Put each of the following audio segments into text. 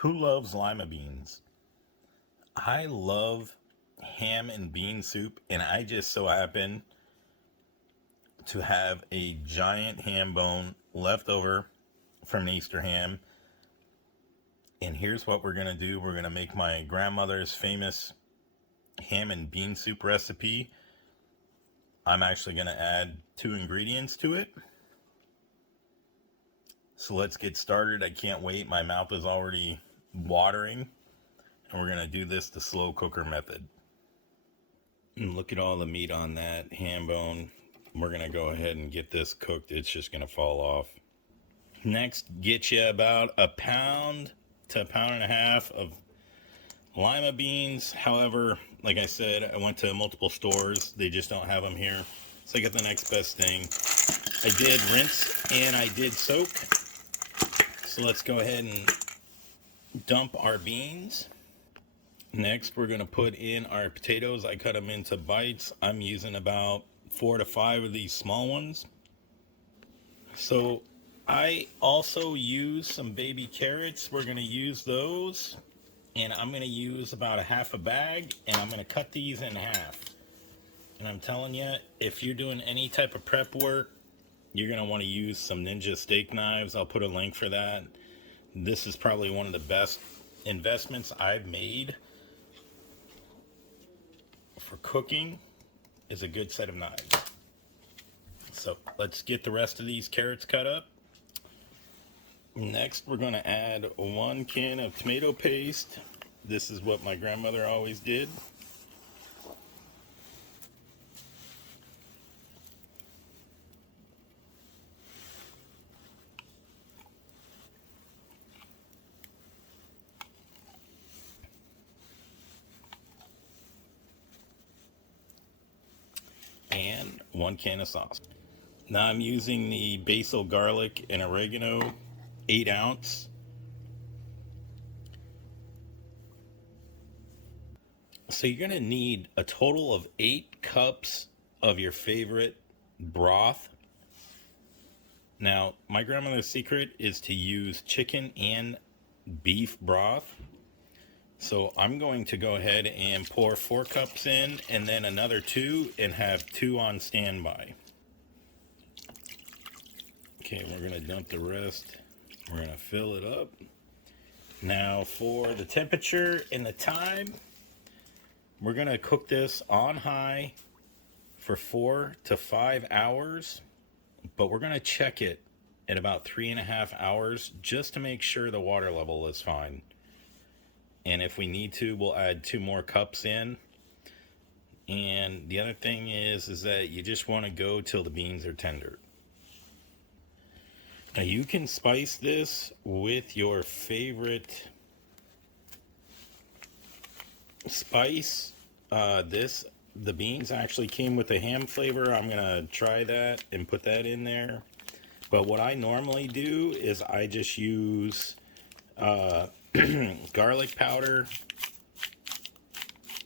Who loves lima beans? I love ham and bean soup, and I just so happen to have a giant ham bone left over from an Easter ham. And here's what we're going to do. We're going to make my grandmother's famous ham and bean soup recipe. I'm actually going to add 2 ingredients to it. So let's get started. I can't wait. My mouth is already watering. And we're going to do this the slow cooker method. And look at all the meat on that ham bone. We're going to go ahead and get this cooked. It's just going to fall off. Next, get you about a pound to a pound and a half of lima beans. However, like I said, I went to multiple stores. They just don't have them here. So I got the next best thing. I did rinse and I did soak. So let's go ahead and dump our beans. Next, we're going to put in our potatoes. I cut them into bites. I'm using about 4 to 5 of these small ones. So I also use some baby carrots. We're going to use those. And I'm going to use about a half a bag. And I'm going to cut these in half. And I'm telling you, if you're doing any type of prep work, you're going to want to use some Ninja steak knives. I'll put a link for that. This is probably one of the best investments I've made for cooking, is a good set of knives. So let's get the rest of these carrots cut up. Next, we're going to add 1 can of tomato paste. This is what my grandmother always did. And 1 can of sauce. Now I'm using the basil, garlic, and oregano, 8 ounce. So you're going to need a total of 8 cups of your favorite broth. Now, my grandmother's secret is to use chicken and beef broth. So I'm going to go ahead and pour 4 cups in and then another 2 and have 2 on standby. Okay, we're going to dump the rest. We're going to fill it up. Now for the temperature and the time, we're going to cook this on high for 4 to 5 hours, but we're going to check it at about 3.5 hours just to make sure the water level is fine. And if we need to, we'll add 2 more cups in. And the other thing is that you just want to go till the beans are tender. Now you can spice this with your favorite spice. The beans actually came with a ham flavor. I'm gonna try that and put that in there. But what I normally do is I just use garlic powder,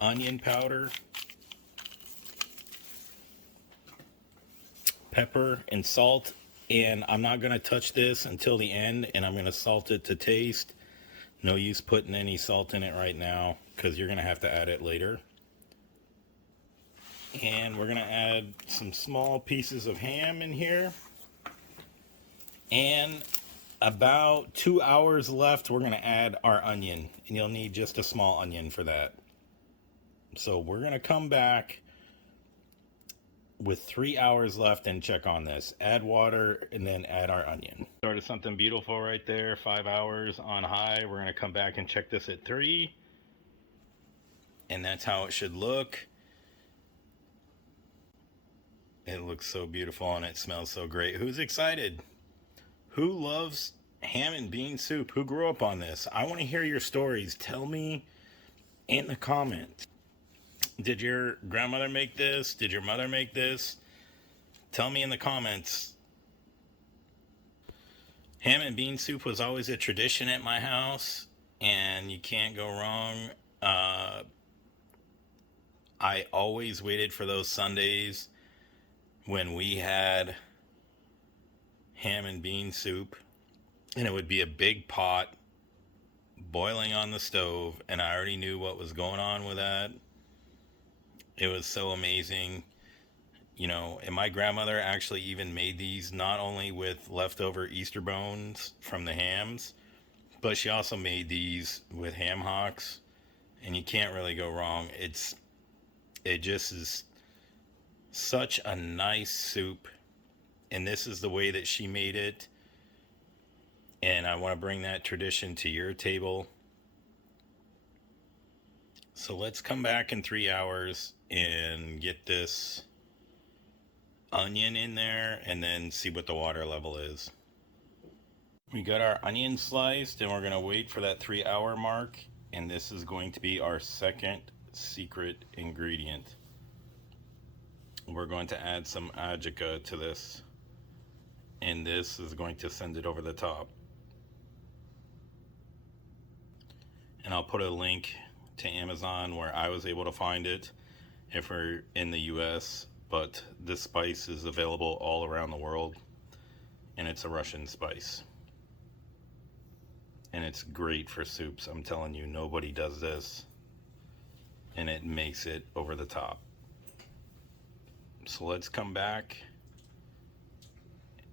onion powder, pepper, and salt. And I'm not going to touch this until the end, and I'm going to salt it to taste. No use putting any salt in it right now because you're going to have to add it later. And we're going to add some small pieces of ham in here. And about 2 hours left, we're going to add our onion. And you'll need just a small onion for that. So we're going to come back with 3 hours left and check on this. Add water and then add our onion. Started something beautiful right there. 5 hours on high. We're going to come back and check this at 3. And that's how it should look. It looks so beautiful and it smells so great. Who's excited? Who loves ham and bean soup? Who grew up on this? I want to hear your stories. Tell me in the comments. Did your grandmother make this? Did your mother make this? Tell me in the comments. Ham and bean soup was always a tradition at my house, and you can't go wrong. I always waited for those Sundays when we had ham and bean soup, and it would be a big pot boiling on the stove, and I already knew what was going on with that. It was so amazing. You know, and my grandmother actually even made these not only with leftover Easter bones from the hams, but she also made these with ham hocks, and you can't really go wrong. It just is such a nice soup, and this is the way that she made it. And I want to bring that tradition to your table. So let's come back in 3 hours and get this onion in there and then see what the water level is. We got our onion sliced, and we're going to wait for that 3 hour mark. And this is going to be our second secret ingredient. We're going to add some adjika to this, and this is going to send it over the top. And I'll put a link to Amazon where I was able to find it if we're in the US, but this spice is available all around the world, and it's a Russian spice. And it's great for soups. I'm telling you, nobody does this, and it makes it over the top. So let's come back,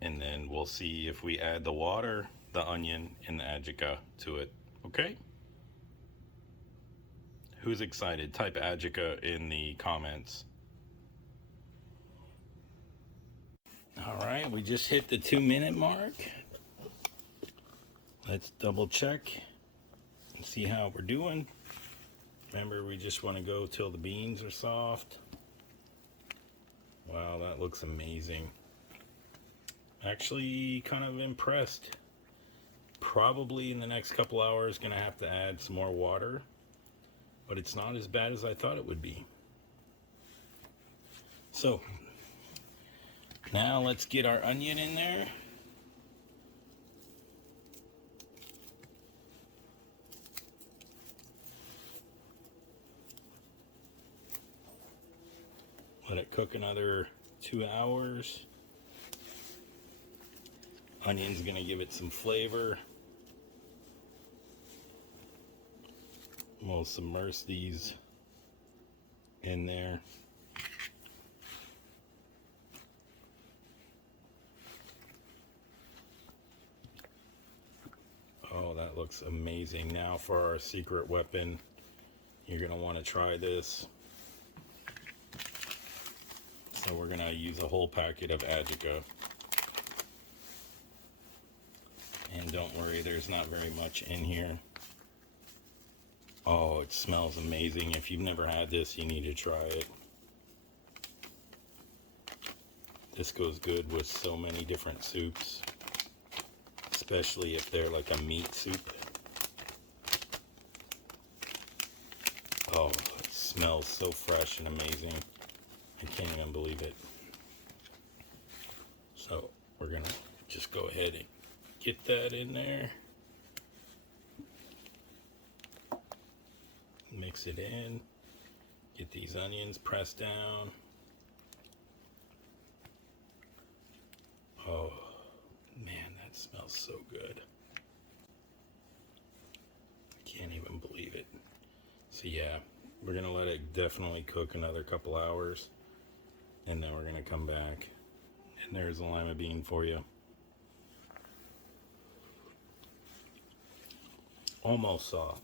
and then we'll see if we add the water, the onion, and the adjika to it. Okay? Who's excited? Type adjika in the comments. All right, we just hit the 2-minute mark. Let's double check and see how we're doing. Remember, we just want to go till the beans are soft. Wow, that looks amazing. Actually, kind of impressed. Probably in the next couple hours, gonna have to add some more water, but it's not as bad as I thought it would be. So, now let's get our onion in there. Let it cook another 2 hours. Onion's gonna give it some flavor. We'll submerge these in there. Oh, that looks amazing. Now for our secret weapon. You're gonna want to try this. So we're gonna use a whole packet of adjika. And don't worry, there's not very much in here. Oh, it smells amazing. If you've never had this, you need to try it. This goes good with so many different soups, especially if they're like a meat soup. Oh, it smells so fresh and amazing. I can't even believe it. So we're gonna just go ahead and get that in there. Mix it in. Get these onions pressed down. Oh, man, that smells so good. Can't even believe it. So yeah, we're gonna let it definitely cook another couple hours, and then we're gonna come back, and there's a lima bean for you. Almost soft.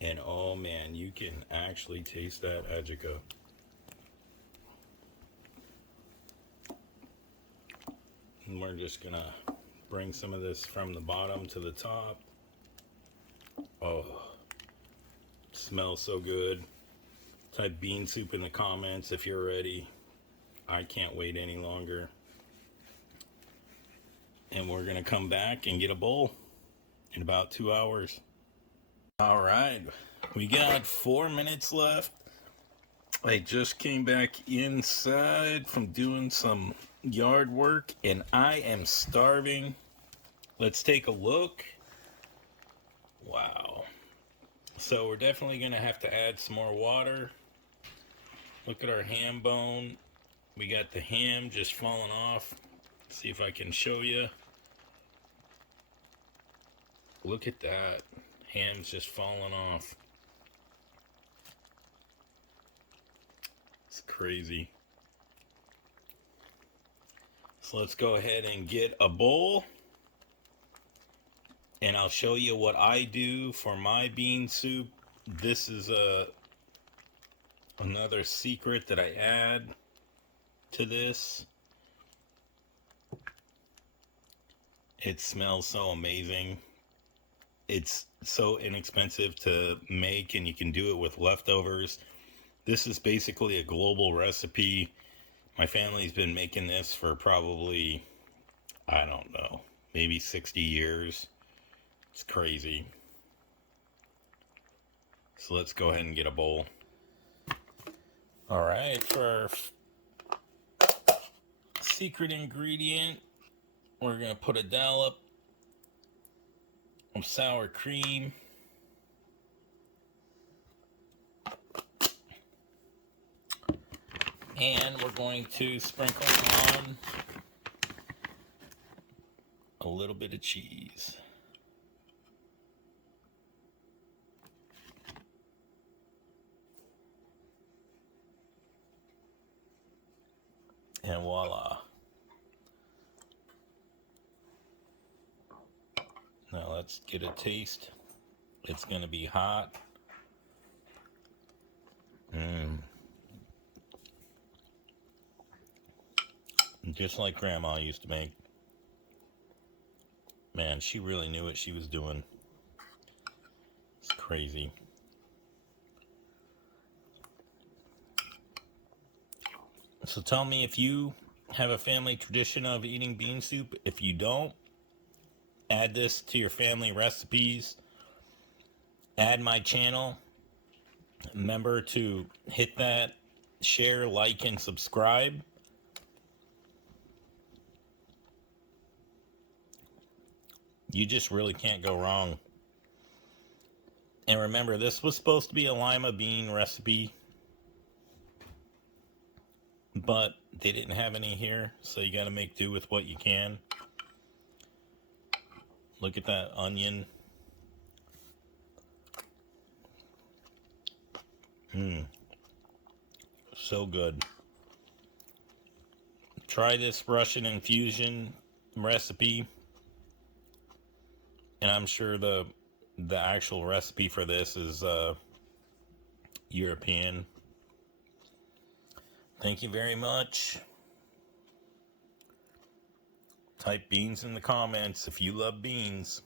And oh man, you can actually taste that adjika. And we're just gonna bring some of this from the bottom to the top. Oh, smells so good. Type bean soup in the comments if you're ready. I can't wait any longer. And we're gonna come back and get a bowl in about 2 hours. All right, we got 4 minutes left. I just came back inside from doing some yard work, and I am starving. Let's take a look. Wow. So we're definitely gonna have to add some more water. Look at our ham bone. We got the ham just falling off. See if I can show you. Look at that. Ham's just falling off. It's crazy. So let's go ahead and get a bowl. And I'll show you what I do for my bean soup. This is another secret that I add to this. It smells so amazing. It's so inexpensive to make, and you can do it with leftovers. This is basically a global recipe. My family's been making this for probably, I don't know, maybe 60 years. It's crazy. So let's go ahead and get a bowl. All right, for our secret ingredient, we're going to put a dollop of sour cream. And we're going to sprinkle on a little bit of cheese. And voila. Now let's get a taste. It's going to be hot. Just like Grandma used to make. Man, she really knew what she was doing. It's crazy. So tell me if you have a family tradition of eating bean soup. If you don't, add this to your family recipes. Add my channel. Remember to hit that share, like, and subscribe. You just really can't go wrong. And remember, this was supposed to be a lima bean recipe, but they didn't have any here, so you got to make do with what you can. Look at that onion. So good. Try this Russian infusion recipe, and I'm sure the actual recipe for this is European. Thank you very much. Type beans in the comments if you love beans.